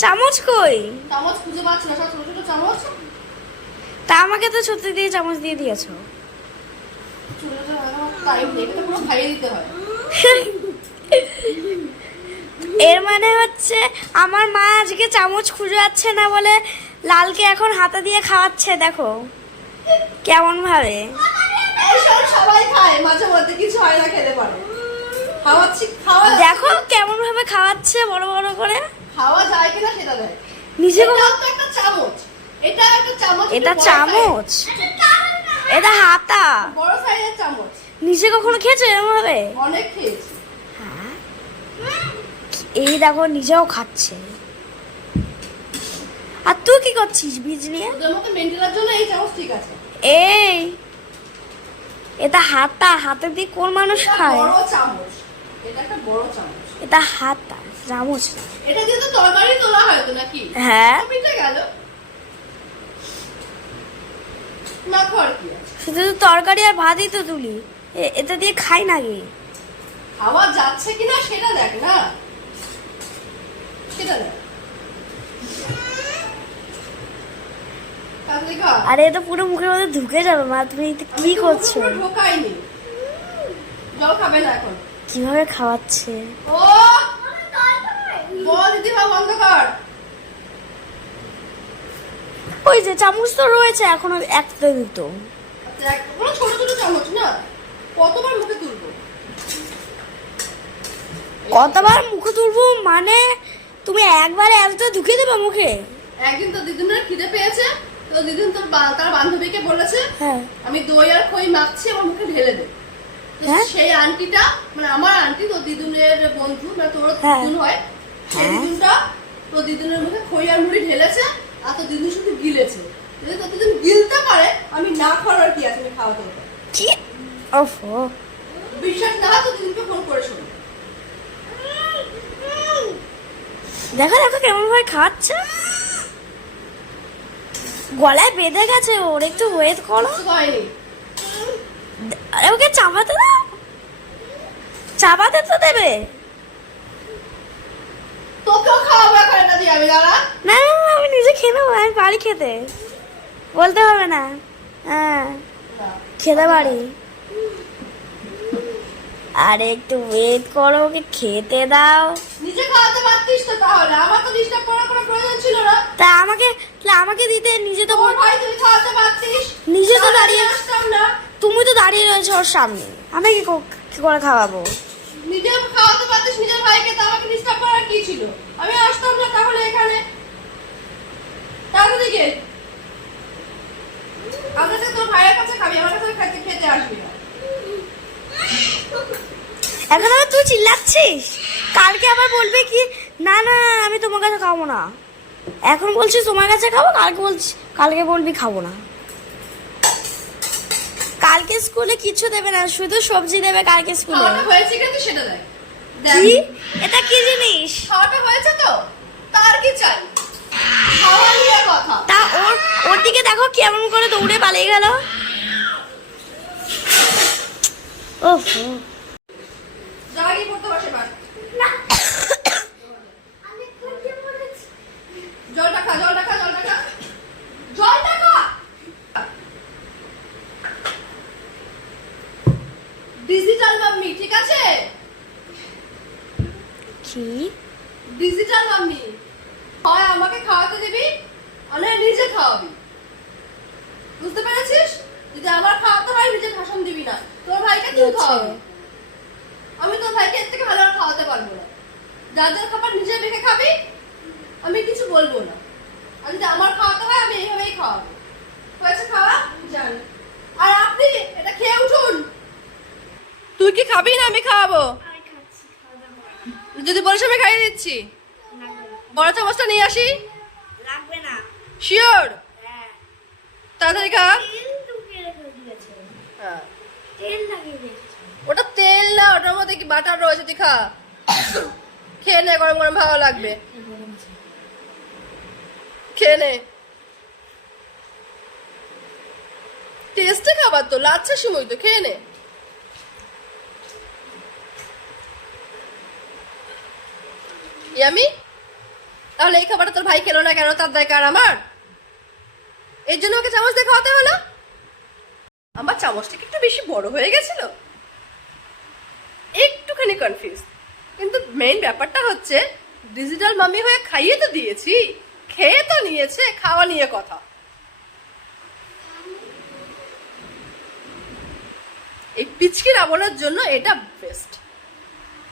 চামচ কই? চামচ খুঁজে পাচ্ছি না সব ছোট ছোট চামচ। তা আমাকে তো সত্যি দিয়ে চামচ দিয়ে দিয়েছ। এর মানে হচ্ছে আমার মা আজকে চামচ খুঁজে যাচ্ছে না বলে লালকে এখন হাতা দিয়ে খাওয়াচ্ছে দেখো। কেমন ভাবে? সবাই খায় মাঝে মধ্যে কিছু হয় না খেতে পারে। খাওয়াচ্ছি খাওয়া দেখো কেমন ভাবে খাওয়াচ্ছে বড় বড় করে। খাওয়া যায় কিনা সেটা দেয় নিজে তো একটা চামচ। এটা একটা চামচ এটা চামচ? এটা হাতা? বড় সাইজের চামচ। নিজে কখনো খেয়েছো এরকম ভাবে? অনেক খেয়েছি। হ্যাঁ? এই দেখো নিজেও খাচ্ছে। আর তুই কি করছিস বীজ নিয়ে? জন্য এই চামচ ঠিক আছে। এই! এটা হাতা হাতে দিয়ে কোন মানুষ খায়? এটা একটা বড় চামচ। এটা হাতা। চামচ এটা দিয়ে তো তরকারি তোলা হয় তো নাকি? হ্যাঁ। গেল। না কি শুধু তো তরকারি আর ভাতই তো তুলি। এটা দিয়ে খাই নাকি খাওয়া যাচ্ছে কিনা সেটা দেখ না। সেটা দেখ। আরে এটা পুরো মুখের মধ্যে ঢুকে যাবে মা। তুমি কি করছ? ঢোকাইনি। জল খাবে না এখন। কীভাবে খাওয়াচ্ছে? ও বল দিদি মা বন্ধ কর। ওই যে চামচ তো রয়েছে এখনও একটা দুটো ছোট ছোট চামচ না কতবার মুখে তুলবো? কতবার মুখে তুলবো মানে তুমি একবারে এতটা ঢুকে দেবে মুখে? একদিন তো দিদিনের খিদে পেয়েছে তো দিদিন তোর তার বান্ধবীকে বলেছে হ্যাঁ। আমি দই আর খই মাখছি আমার মুখে ঢেলে দে। হ্যাঁ? সেই আন্টিটা মানে আমার আন্টি তো দিদুনের বন্ধু মানে তোর হ্যাঁ। দিদুন হয় সেই। দিদুনটা তো দিদুনের মুখে খই আর মুড়ি ঢেলেছে আর তো দিদুন শুধু গিলেছে। যদি তো দিদুন গিলতে পারে আমি না খাওয়ার কি আছে আমি খাওয়াতে হবে কি? ওফো। বিশ্বাস না তো দিদুনকে ফোন করে শোনো। দেখো দেখো কেমন ভাবে খাচ্ছে। গলায় বেঁধে গেছে ওর একটু ওয়েট করো। আরে ওকে চাপাতে দাও। চাপাতে তো দেবে। তোকেও খাওয়াবো এখন এটা দিয়ে আমি দাঁড়া। না আমি নিজে খেয়ে নেব আমি পারি খেতে। বলতে হবে না। হ্যাঁ খেতে পারি। আরে একটু ওয়েট করো ওকে খেতে দাও। নিজে খাওয়াতে পারতিস তো তাহলে আমার তো ডিস্টার্ব করার কোনো প্রয়োজন ছিল না। তা আমাকে তাহলে আমাকে দিতে নিজে তো ভাই তুই খাওয়াতে পারতিস নিজে তো দাঁড়িয়ে- আসতাম না। তুমি তো দাঁড়িয়ে রয়েছো ওর সামনে। আমি কি কো- কি করে খাওয়াবো? নিজে খাওয়াতে পারতিস, নিজের ভাইকে, তো আমাকে ডিস্টার্ব করার কি ছিল? আমি আসতাম না তাহলে এখানে। তাহলে দিকে আমাদের তোর ভাইয়ের কাছে খাবি, আমার কাছে খেতে খেতে আসবি এখন আবার তুই চিল্লাচ্ছিস? কালকে আবার বলবে কি, না না আমি তোমার কাছে খাব না। এখন বলছিস তোমার কাছে খাব, কালকে বলছি কালকে বলবি খাব না। কালকে স্কুলে কিছু দেবে না শুধু সবজি দেবে কালকে স্কুলে। হয়েছে কিন্তু সেটা দেখ কি? এটা কি জিনিস? খাওয়াটা হয়েছে তো। তার কি চাই? খাওয়া নিয়ে কথা। তা ওর ওর দিকে দেখো কেমন করে দৌড়ে পালিয়ে গেল। ওহ জাগি পড়তে বসে পার জলটা খা জলটা খা জলটা খা জলটা খা ডিজিটাল মাম্মি ঠিক আছে কি? ডিজিটাল মাম্মি হয় আমাকে খাওয়াতে দিবি মানে নিজে খাওয়াবি। বুঝতে পেরেছিস? যদি আমার খাওয়াতে হয় নিজে ভাষণ দিবি না। তোর ভাইকে তুই। খাওয়াবি। আমি তোর ভাইকে এর থেকে ভালো খাওয়াতে পারব না। যার যার খাবার নিজে মেখে খাবি আমি কিছু বলব না। আর যদি আমার খাওয়াতে হয় আমি এইভাবেই খাওয়াবো। হয়েছে খাওয়া? জান। আর আপনি এটা খেয়ে উঠুন। তুই কি খাবি না আমি খাওয়াবো? যদি বলিস আমি খাইয়ে দিচ্ছি। বড় চামচটা নিয়ে আসি? লাগবে না। শিওর হ্যাঁ। তাড়াতাড়ি খা। হ্যাঁ। ওটা তেল না ওটার মধ্যে কি বাটার রয়েছে তুই খা। খেয়ে নে গরম গরম ভালো লাগবে। খেয়ে নে। টেস্টে খাবার তো লাচ্ছার সময় তো খেয়ে নে। ইয়ামি? তাহলে এই খাবারটা তোর ভাই খেলো না কেন? তার দায় কার আমার। এর জন্য ওকে চামচ দিয়ে খাওয়াতে হলো? আমার চামচটা কি একটু বেশি বড় হয়ে গেছিল? একটুখানি কনফিউজ কিন্তু মেইন ব্যাপারটা হচ্ছে ডিজিটাল মামি হয়ে খাইয়ে তো দিয়েছি, খেয়ে তো নিয়েছে, খাওয়া নিয়ে কথা। এই পিচকি রাবণের জন্য এটা বেস্ট